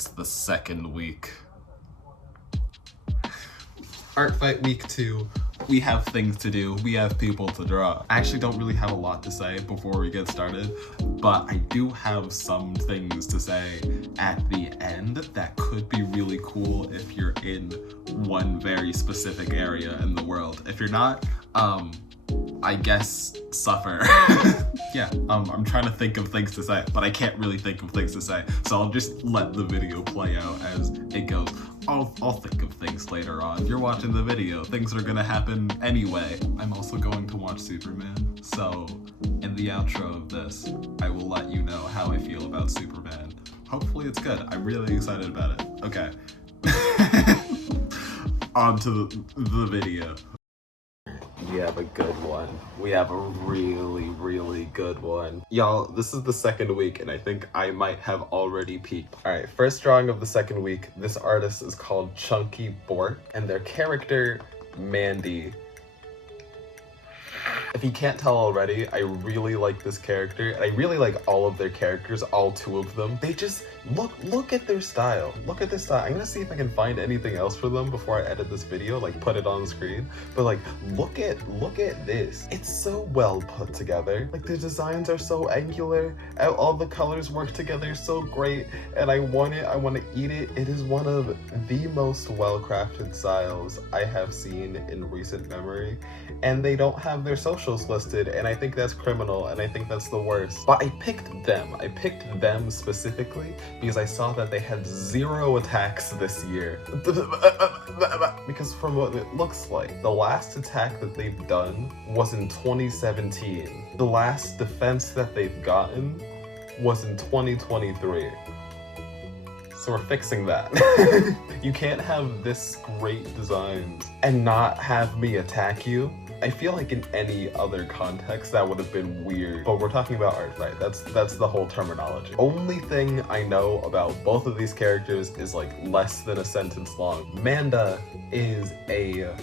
It's the second week. Artfight week 2. We have things to do. We have people to draw. I actually don't really have a lot to say before we get started, but I do have some things to say at the end that could be really cool if you're in one very specific area in the world. If you're not, I guess suffer. Yeah, I'm trying to think of things to say, but I can't really think of things to say, so I'll just let the video play out as it goes. I'll think of things later on. You're watching the video, things are gonna happen anyway. I'm also going to watch Superman, so in the outro of this, I will let you know how I feel about Superman. Hopefully it's good. I'm really excited about it. Okay. On to the video. We have a good one. We have a really good one. Y'all, this is the second week and I think I might have already peaked. All right, first drawing of the second week. This artist is called Chunkybork and their character, Mandy. If you can't tell already, I really like this character, and I really like all of their characters, all 2 of them. They just, look at their style. Look at this style. I'm gonna see if I can find anything else for them before I edit this video, like put it on screen. But like, look at this. It's so well put together. Like the designs are so angular, all the colors work together so great, and I want to eat it. It is one of the most well-crafted styles I have seen in recent memory, and they don't have their socials listed, and I think that's criminal, and I think that's the worst. But I picked them specifically because I saw that they had 0 attacks this year. Because from what it looks like, the last attack that they've done was in 2017. The last defense that they've gotten was in 2023. So we're fixing that. You can't have this great designs and not have me attack you. I feel like in any other context that would have been weird, but we're talking about Artfight. That's the whole terminology. Only thing I know about both of these characters is like less than a sentence long. Manda is a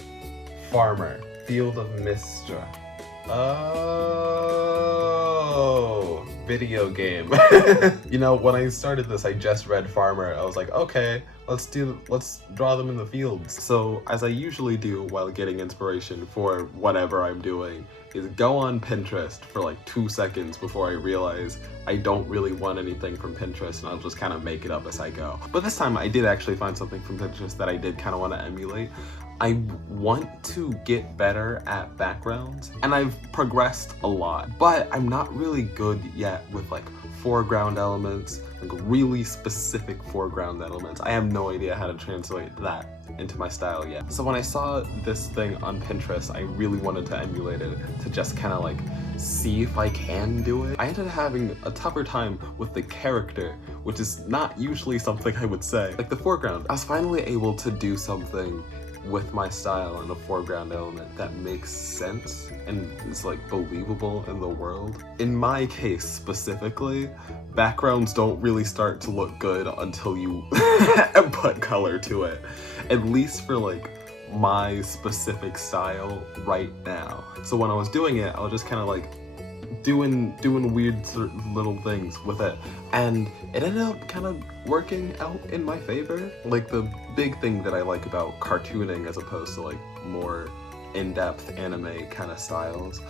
farmer. Field of Mistra. Oh, video game. You know, when I started this, I just read farmer. I was like, okay, let's draw them in the fields. So as I usually do while getting inspiration for whatever I'm doing, is go on Pinterest for like 2 seconds before I realize I don't really want anything from Pinterest, and I'll just kind of make it up as I go. But this time I did actually find something from Pinterest that I did kind of want to emulate. I want to get better at backgrounds, and I've progressed a lot, but I'm not really good yet with like foreground elements, like really specific foreground elements. I have no idea how to translate that into my style yet. So when I saw this thing on Pinterest, I really wanted to emulate it to just kind of like see if I can do it. I ended up having a tougher time with the character, which is not usually something I would say. Like the foreground, I was finally able to do something with my style and a foreground element that makes sense and is like believable in the world. In my case specifically, backgrounds don't really start to look good until you put color to it. At least for like my specific style right now. So when I was doing it, I was just kind of like doing weird little things with it, and it ended up kind of working out in my favor. Like the big thing that I like about cartooning as opposed to like more in-depth anime kind of styles,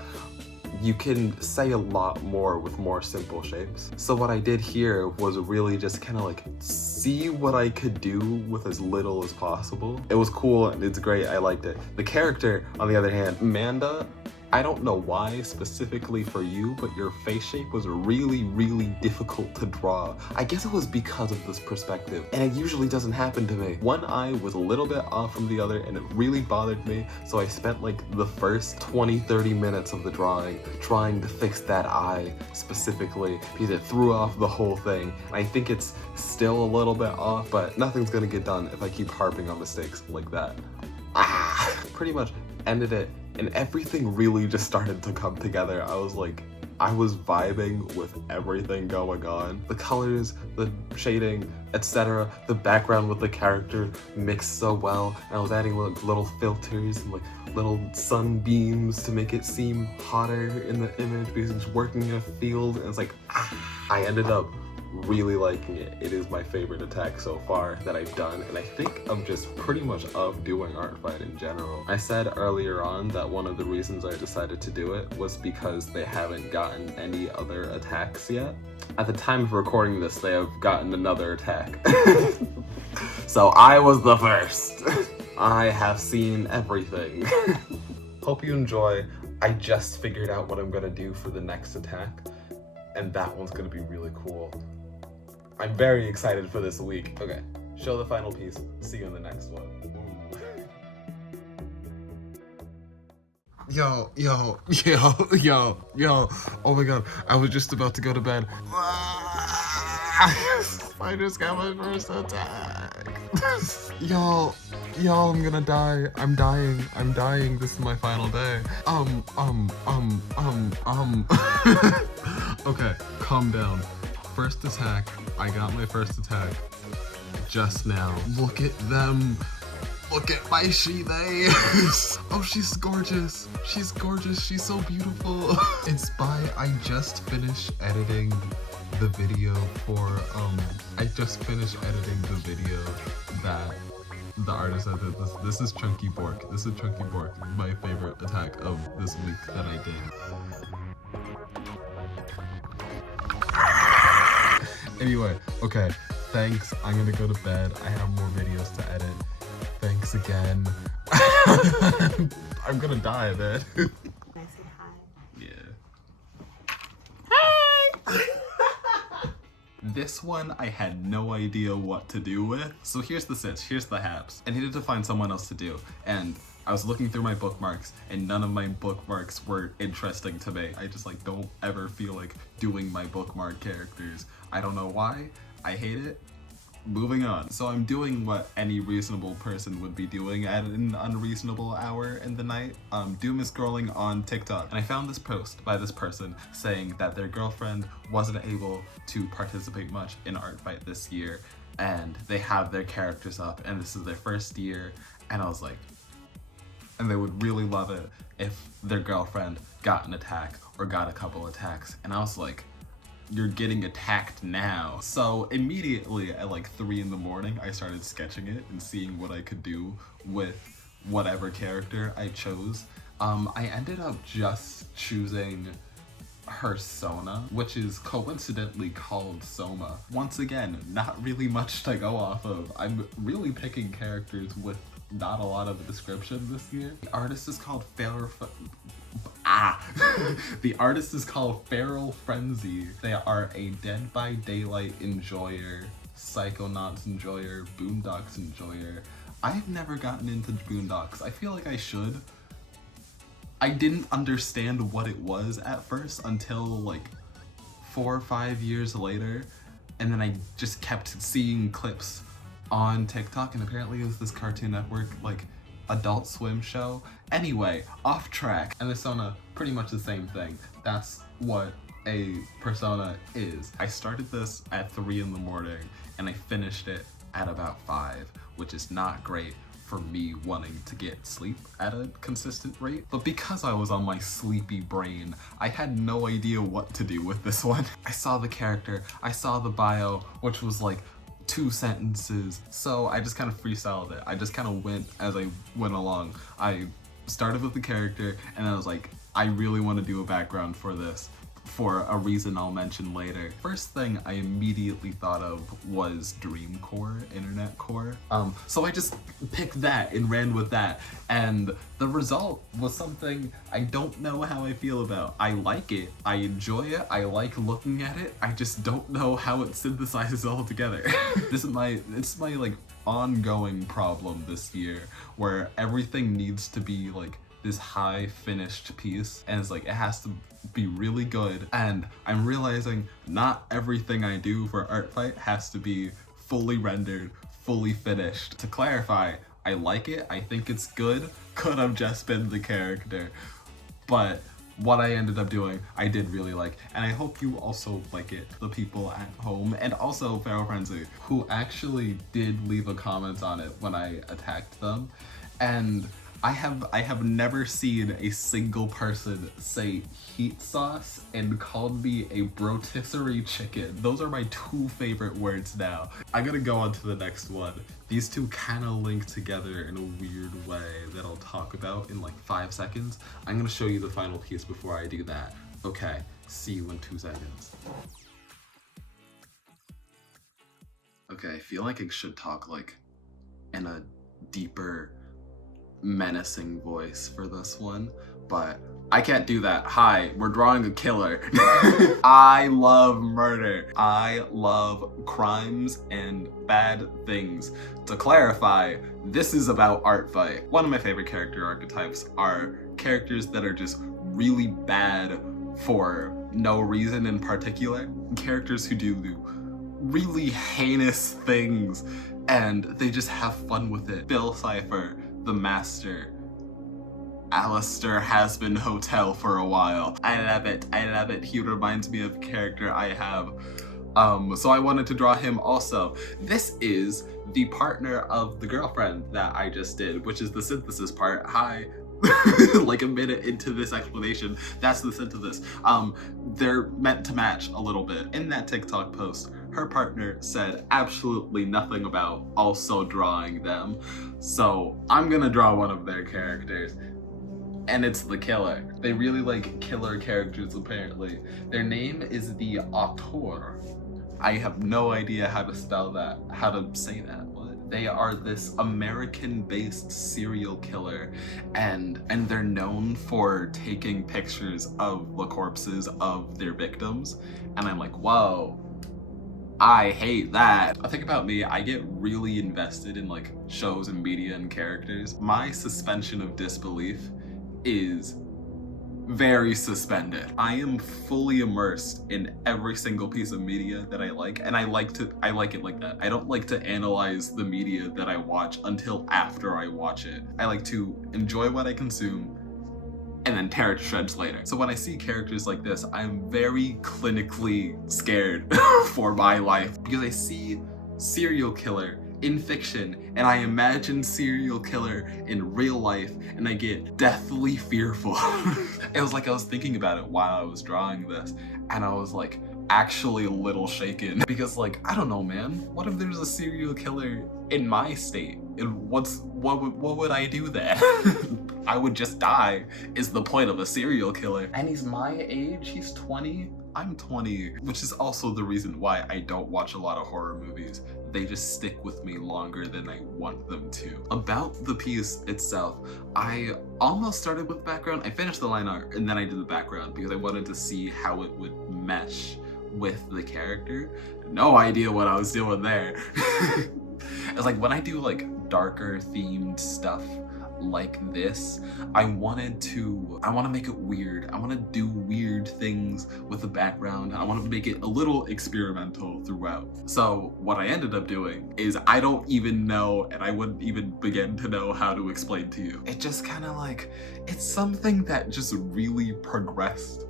you can say a lot more with more simple shapes. So what I did here was really just kind of like see what I could do with as little as possible. It was cool and it's great, I liked it. The character, on the other hand, Manda, I don't know why specifically for you, but your face shape was really difficult to draw. I guess it was because of this perspective, and it usually doesn't happen to me. One eye was a little bit off from the other, and it really bothered me, so I spent like the first 20-30 minutes of the drawing trying to fix that eye specifically, because it threw off the whole thing. I think it's still a little bit off, but nothing's gonna get done if I keep harping on mistakes like that. Pretty much ended it, and everything really just started to come together. I was vibing with everything going on. The colors, the shading, etc. The background with the character mixed so well. And I was adding little filters and like little sunbeams to make it seem hotter in the image because it's working in a field. And it's like, I ended up really liking it. It is my favorite attack so far that I've done, and I think I'm just pretty much of doing Artfight in general. I said earlier on that one of the reasons I decided to do it was because they haven't gotten any other attacks yet. At the time of recording this, they have gotten another attack. So I was the first. I have seen everything. Hope you enjoy. I just figured out what I'm gonna do for the next attack, and that one's gonna be really cool. I'm very excited for this week. Okay, show the final piece. See you in the next one. Yo. Oh my god, I was just about to go to bed. I just got my first attack. Y'all, I'm gonna die. I'm dying. This is my final day. Okay, calm down. First attack. I got my first attack just now. Look at them. Look at my she-they. Oh, she's gorgeous. She's gorgeous. She's so beautiful. It's by, I just finished editing the video for, that the artist that did this. This is Chunkybork. This is Chunkybork, my favorite attack of this week that I did. Anyway, okay, thanks. I'm gonna go to bed. I have more videos to edit. Thanks again. I'm gonna die then. Can I say hi? Yeah. Hi! This one I had no idea what to do with. So here's the sitch, here's the haps. I needed to find someone else to do. And I was looking through my bookmarks and none of my bookmarks were interesting to me. I just like don't ever feel like doing my bookmark characters. I don't know why. I hate it. Moving on. So I'm doing what any reasonable person would be doing at an unreasonable hour in the night. Doom scrolling on TikTok. And I found this post by this person saying that their girlfriend wasn't able to participate much in Artfight this year. And they have their characters up and this is their first year. And I was like, and they would really love it if their girlfriend got an attack or got a couple attacks. And I was like, you're getting attacked now. So immediately at like 3 in the morning, I started sketching it and seeing what I could do with whatever character I chose. I ended up just choosing Persona, which is coincidentally called Soma. Once again, not really much to go off of. I'm really picking characters with not a lot of a description this year. The artist is called The artist is called FeralFrenzy. They are a Dead by Daylight enjoyer, Psychonauts enjoyer, Boondocks enjoyer. I've never gotten into Boondocks. I feel like I should. I didn't understand what it was at first until like 4 or 5 years later, and then I just kept seeing clips on TikTok, and apparently it was this Cartoon Network like Adult Swim show. Anyway, off track. And Persona, pretty much the same thing. That's what a persona is. I started this at 3 in the morning and I finished it at about 5, which is not great for me wanting to get sleep at a consistent rate. But because I was on my sleepy brain, I had no idea what to do with this one. I saw the character, I saw the bio, which was like 2 sentences. So I just kind of freestyled it. I just kind of went as I went along. I started with the character and I was like, I really want to do a background for this for a reason I'll mention later. First thing I immediately thought of was Dream Core, Internet Core. So I just picked that and ran with that. And the result was something I don't know how I feel about. I like it, I enjoy it, I like looking at it, I just don't know how it synthesizes all together. It's my like ongoing problem this year where everything needs to be like this high finished piece and it's like it has to be really good, and I'm realizing not everything I do for Artfight has to be fully rendered, fully finished. To clarify, I like it, I think it's good, could have just been the character, but what I ended up doing, I did really like, and I hope you also like it, the people at home, and also FeralFrenzy, who actually did leave a comment on it when I attacked them, and I have never seen a single person say heat sauce and called me a rotisserie chicken. Those are my two favorite words now. I'm gonna go on to the next one. These two kind of link together in a weird way that I'll talk about in like 5 seconds. I'm gonna show you the final piece before I do that. Okay, see you in 2 seconds. Okay, I feel like I should talk like in a deeper, menacing voice for this one, but I can't do that. Hi, we're drawing a killer. I love murder. I love crimes and bad things. To clarify, this is about Artfight. One of my favorite character archetypes are characters that are just really bad for no reason in particular. Characters who do really heinous things and they just have fun with it. Bill Cipher, the Master. Alistair has been Hotel for a while. I love it. I love it. He reminds me of a character I have. So I wanted to draw him also. This is the partner of the girlfriend that I just did, which is the synthesis part. Hi. Like a minute into this explanation, that's the synthesis. They're meant to match a little bit. In that TikTok post, her partner said absolutely nothing about also drawing them. So I'm gonna draw one of their characters. And it's the killer. They really like killer characters apparently. Their name is the Auteur. I have no idea how to spell that, how to say that. They are this American-based serial killer, and they're known for taking pictures of the corpses of their victims. And I'm like, whoa, I hate that. I think about me, I get really invested in like shows and media and characters. My suspension of disbelief is very suspended. I am fully immersed in every single piece of media that I like, and I like it like that. I don't like to analyze the media that I watch until after I watch it. I like to enjoy what I consume and then tear it to shreds later. So when I see characters like this, I'm very clinically scared for my life because I see serial killer in fiction and I imagine serial killer in real life and I get deathly fearful. It was like I was thinking about it while I was drawing this and I was like actually a little shaken because like, I don't know, man, what if there's a serial killer in my state and what would I do then? I would just die is the point of a serial killer. And he's my age, he's 20. I'm 20, which is also the reason why I don't watch a lot of horror movies. They just stick with me longer than I want them to. About the piece itself, I almost started with background. I finished the line art and then I did the background because I wanted to see how it would mesh with the character. No idea what I was doing there. It's like when I do like darker themed stuff like this, I want to make it weird. I want to do weird things with the background. I want to make it a little experimental throughout. So what I ended up doing is I don't even know, and I wouldn't even begin to know how to explain to you. It just kind of like, it's something that just really progressed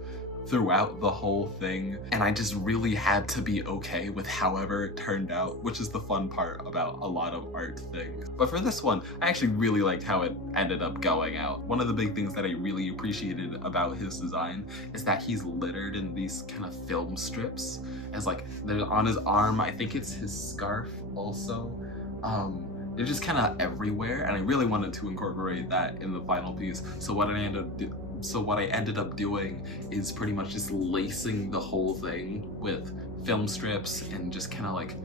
throughout the whole thing, and I just really had to be okay with however it turned out, which is the fun part about a lot of art things. But for this one, I actually really liked how it ended up going out. One of the big things that I really appreciated about his design is that he's littered in these kind of film strips. As like, there's on his arm, I think it's his scarf also. They're just kind of everywhere, and I really wanted to incorporate that in the final piece. So what I ended up doing is pretty much just lacing the whole thing with film strips and just kind of like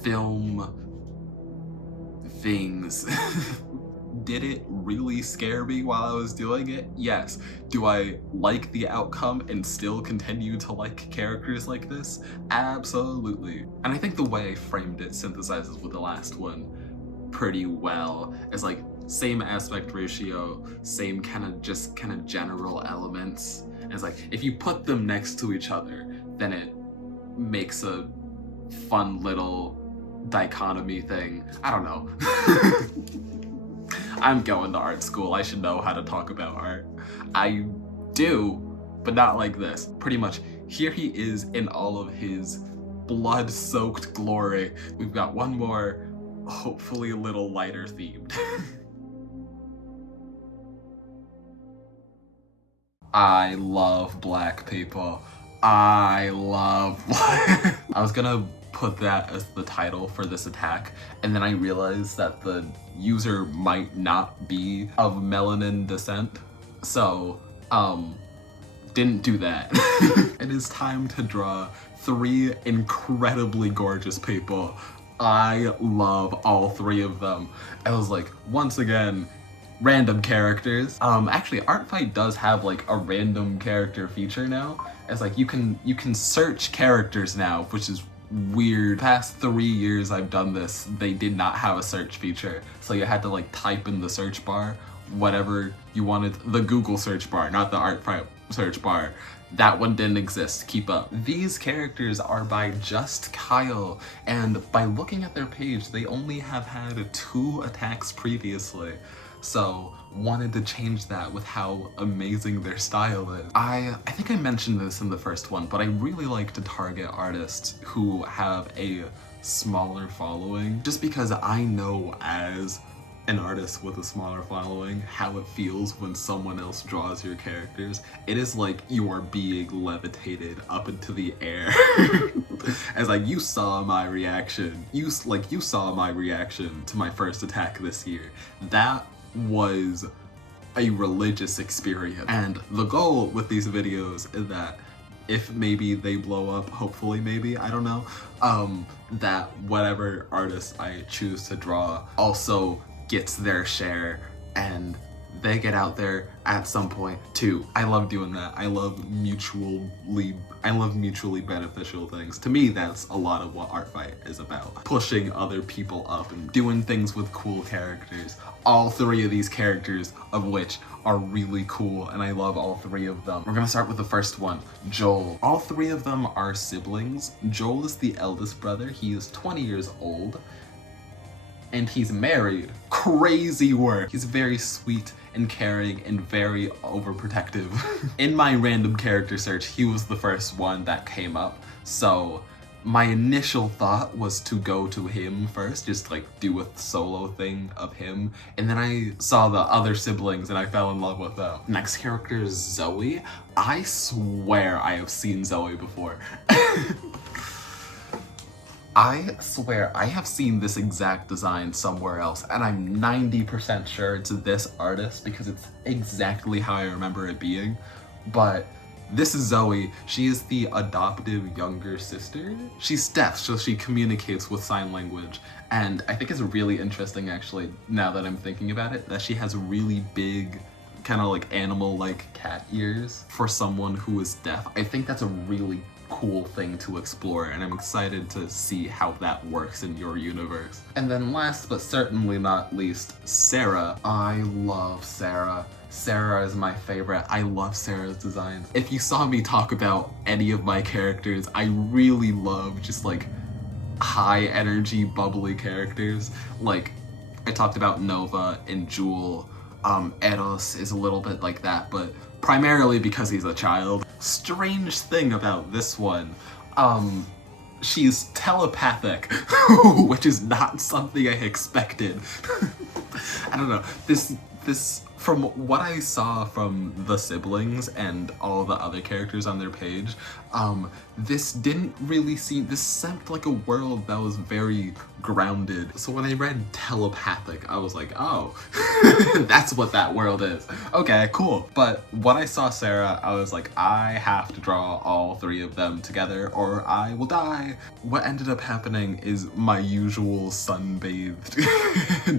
film things. Did it really scare me while I was doing it? Yes. Do I like the outcome and still continue to like characters like this? Absolutely. And I think the way I framed it synthesizes with the last one pretty well. It's like same aspect ratio, same kind of general elements. And it's like if you put them next to each other, then it makes a fun little dichotomy thing. I don't know. I'm going to art school. I should know how to talk about art. I do, but not like this. Pretty much here he is in all of his blood-soaked glory. We've got one more, hopefully a little lighter themed. I love black people. I love black. I was gonna put that as the title for this attack, and then I realized that the user might not be of melanin descent, so, didn't do that. It is time to draw 3 incredibly gorgeous people. I love all 3 of them. I was like, once again, random characters. Actually, Artfight does have like a random character feature now. It's like you can search characters now, which is weird. Past 3 years I've done this, they did not have a search feature. So you had to like type in the search bar whatever you wanted, the Google search bar, not the Artfight search bar. That one didn't exist. Keep up. These characters are by JustttKyle, and by looking at their page, they only have had 2 attacks previously. So wanted to change that with how amazing their style is. I think I mentioned this in the first one, but I really like to target artists who have a smaller following, just because I know as an artist with a smaller following how it feels when someone else draws your characters. It is like you are being levitated up into the air. As like, you saw my reaction. You saw my reaction to my first attack this year. That was a religious experience. And the goal with these videos is that if maybe they blow up, hopefully maybe, I don't know, that whatever artist I choose to draw also gets their share and they get out there at some point too. I love doing that. I love mutually beneficial things. To me, that's a lot of what Artfight is about. Pushing other people up and doing things with cool characters. All 3 of these characters of which are really cool, and I love all 3 of them. We're gonna start with the first one, Joel. All 3 of them are siblings. Joel is the eldest brother. He is 20 years old. And he's married. Crazy work. He's very sweet and caring and very overprotective. In my random character search, he was the first one that came up. So my initial thought was to go to him first, just like do a solo thing of him. And then I saw the other siblings and I fell in love with them. Next character is Zoe. I swear I have seen Zoe before. I swear I have seen this exact design somewhere else, and I'm 90% sure it's this artist because it's exactly how I remember it being. But this is Zoe. She is the adoptive younger sister. She's deaf, so she communicates with sign language. And I think it's really interesting, actually, now that I'm thinking about it, that she has really big, kind of like animal-like cat ears for someone who is deaf. I think that's a really cool thing to explore, and I'm excited to see how that works in your universe. And then last but certainly not least, Sarah. I love Sarah. Sarah is my favorite. I love Sarah's designs. If you saw me talk about any of my characters, I really love just like high energy, bubbly characters. Like I talked about Nova and Jewel. Eros is a little bit like that, but primarily because he's a child. Strange thing about this one, she's telepathic, which is not something I expected. I don't know, this from what I saw from the siblings and all the other characters on their page, this didn't really seem, this seemed like a world that was very grounded. So when I read telepathic, I was like, oh, that's what that world is. Okay, cool. But when I saw Sarah, I was like, I have to draw all 3 of them together or I will die. What ended up happening is my usual sunbathed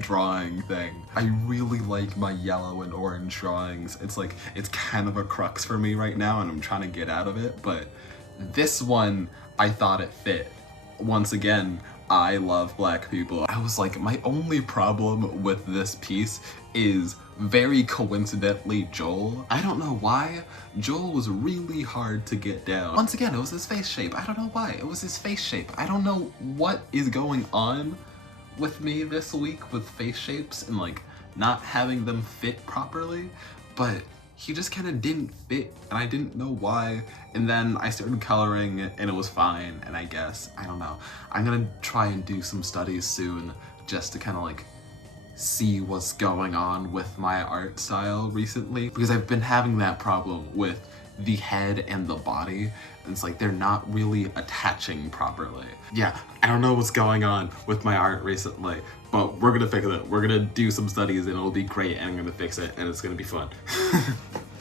drawing thing. I really like my yellow and orange drawings. It's like, it's kind of a crux for me right now and I'm trying to get out of it, but this one, I thought it fit. Once again, I love black people. I was like, my only problem with this piece is very coincidentally Joel. I don't know why. Joel was really hard to get down. Once again, it was his face shape. I don't know why. It was his face shape. I don't know what is going on with me this week with face shapes and like not having them fit properly, but he just kind of didn't fit and I didn't know why. And then I started coloring it and it was fine, and I guess, I don't know. I'm gonna try and do some studies soon just to kind of like see what's going on with my art style recently, because I've been having that problem with the head and the body, and it's like they're not really attaching properly. Yeah, I don't know what's going on with my art recently, but we're gonna fix it. We're gonna do some studies and it'll be great, and I'm gonna fix it and it's gonna be fun.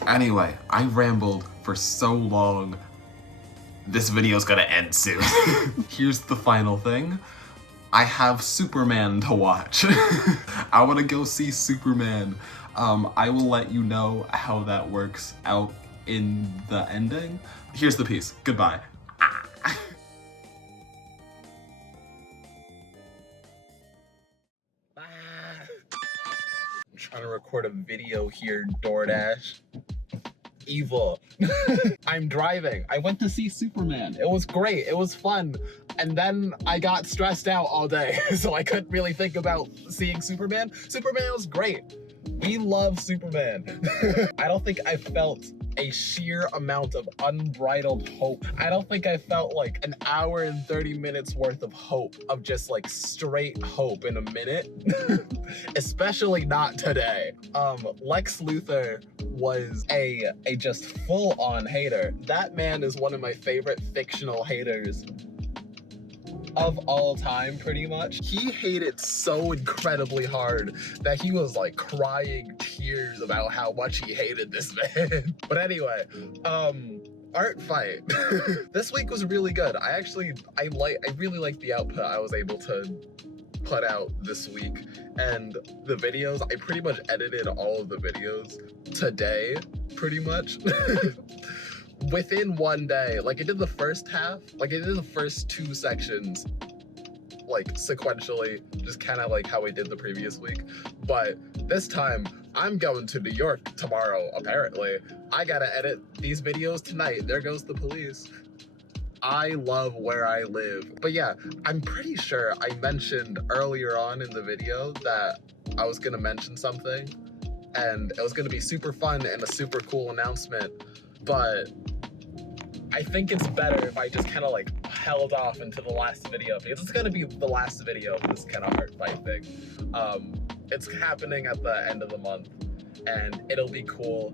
Anyway, I rambled for so long. This video's gonna end soon. Here's the final thing. I have Superman to watch. I wanna go see Superman. I will let you know how that works out in the ending. Here's the piece. Goodbye. I'm trying to record a video here, DoorDash. Evil. I'm driving. I went to see Superman. It was great. It was fun. And then I got stressed out all day, so I couldn't really think about seeing Superman. Superman was great. We love Superman. I don't think I felt a sheer amount of unbridled hope. I don't think I felt like an hour and 30 minutes worth of hope, of just like straight hope in a minute. Especially not today. Lex Luthor was a just full-on hater. That man is one of my favorite fictional haters of all time, pretty much. He hated so incredibly hard that he was like crying tears about how much he hated this man. But anyway, Artfight. This week was really good. I really like the output I was able to put out this week, and the videos, I pretty much edited all of the videos today, pretty much. Within one day. Like, I did the first half, like I did the first 2 sections like sequentially, just kind of like how I did the previous week. But this time, I'm going to New York tomorrow, apparently. I gotta edit these videos tonight. There goes the police. I love where I live. But yeah, I'm pretty sure I mentioned earlier on in the video that I was gonna mention something, and it was gonna be super fun and a super cool announcement, but I think it's better if I just kind of like held off into the last video, because it's gonna be the last video of this kind of Artfight thing. It's happening at the end of the month, and it'll be cool.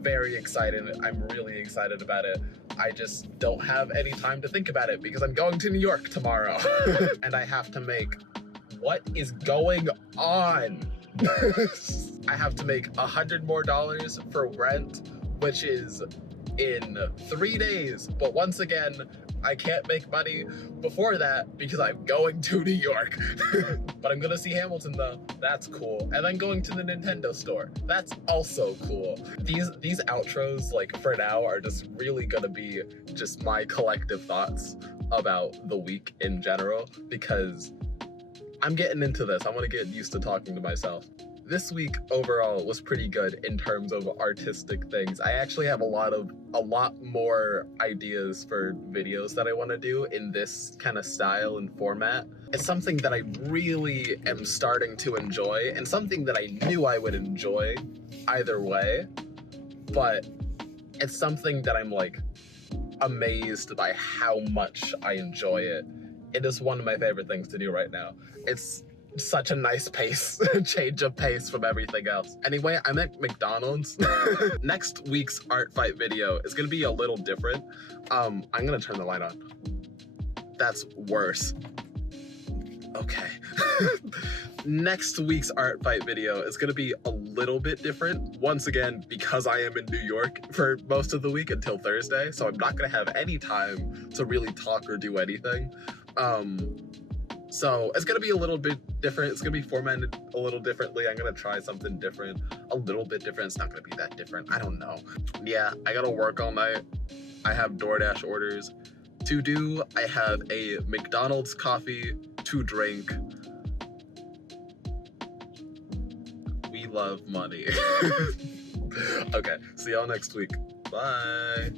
Very excited. I'm really excited about it. I just don't have any time to think about it because I'm going to New York tomorrow. And I have to make, what is going on? I have to make $100 more for rent, which is in 3 days. But once again, I can't make money before that because I'm going to New York. But I'm gonna see Hamilton though. That's cool. And then going to the Nintendo store. That's also cool. These outros, like, for now, are just really gonna be just my collective thoughts about the week in general, because I'm getting into this. I want to get used to talking to myself. This week overall was pretty good in terms of artistic things. I actually have a lot more ideas for videos that I want to do in this kind of style and format. It's something that I really am starting to enjoy, and something that I knew I would enjoy either way, but it's something that I'm like amazed by how much I enjoy it. It is one of my favorite things to do right now. It's such a nice pace, change of pace from everything else. Anyway, I'm at McDonald's. Next week's Artfight video is gonna be a little different. I'm gonna turn the light on. That's worse. Okay. Next week's Artfight video is gonna be a little bit different. Once again, because I am in New York for most of the week until Thursday, so I'm not gonna have any time to really talk or do anything. So it's gonna be a little bit different. It's gonna be formatted a little differently. I'm gonna try something different, a little bit different. It's not gonna be that different. I don't know. Yeah, I gotta work all night. I have DoorDash orders to do. I have a McDonald's coffee to drink. We love money. Okay, see y'all next week. Bye.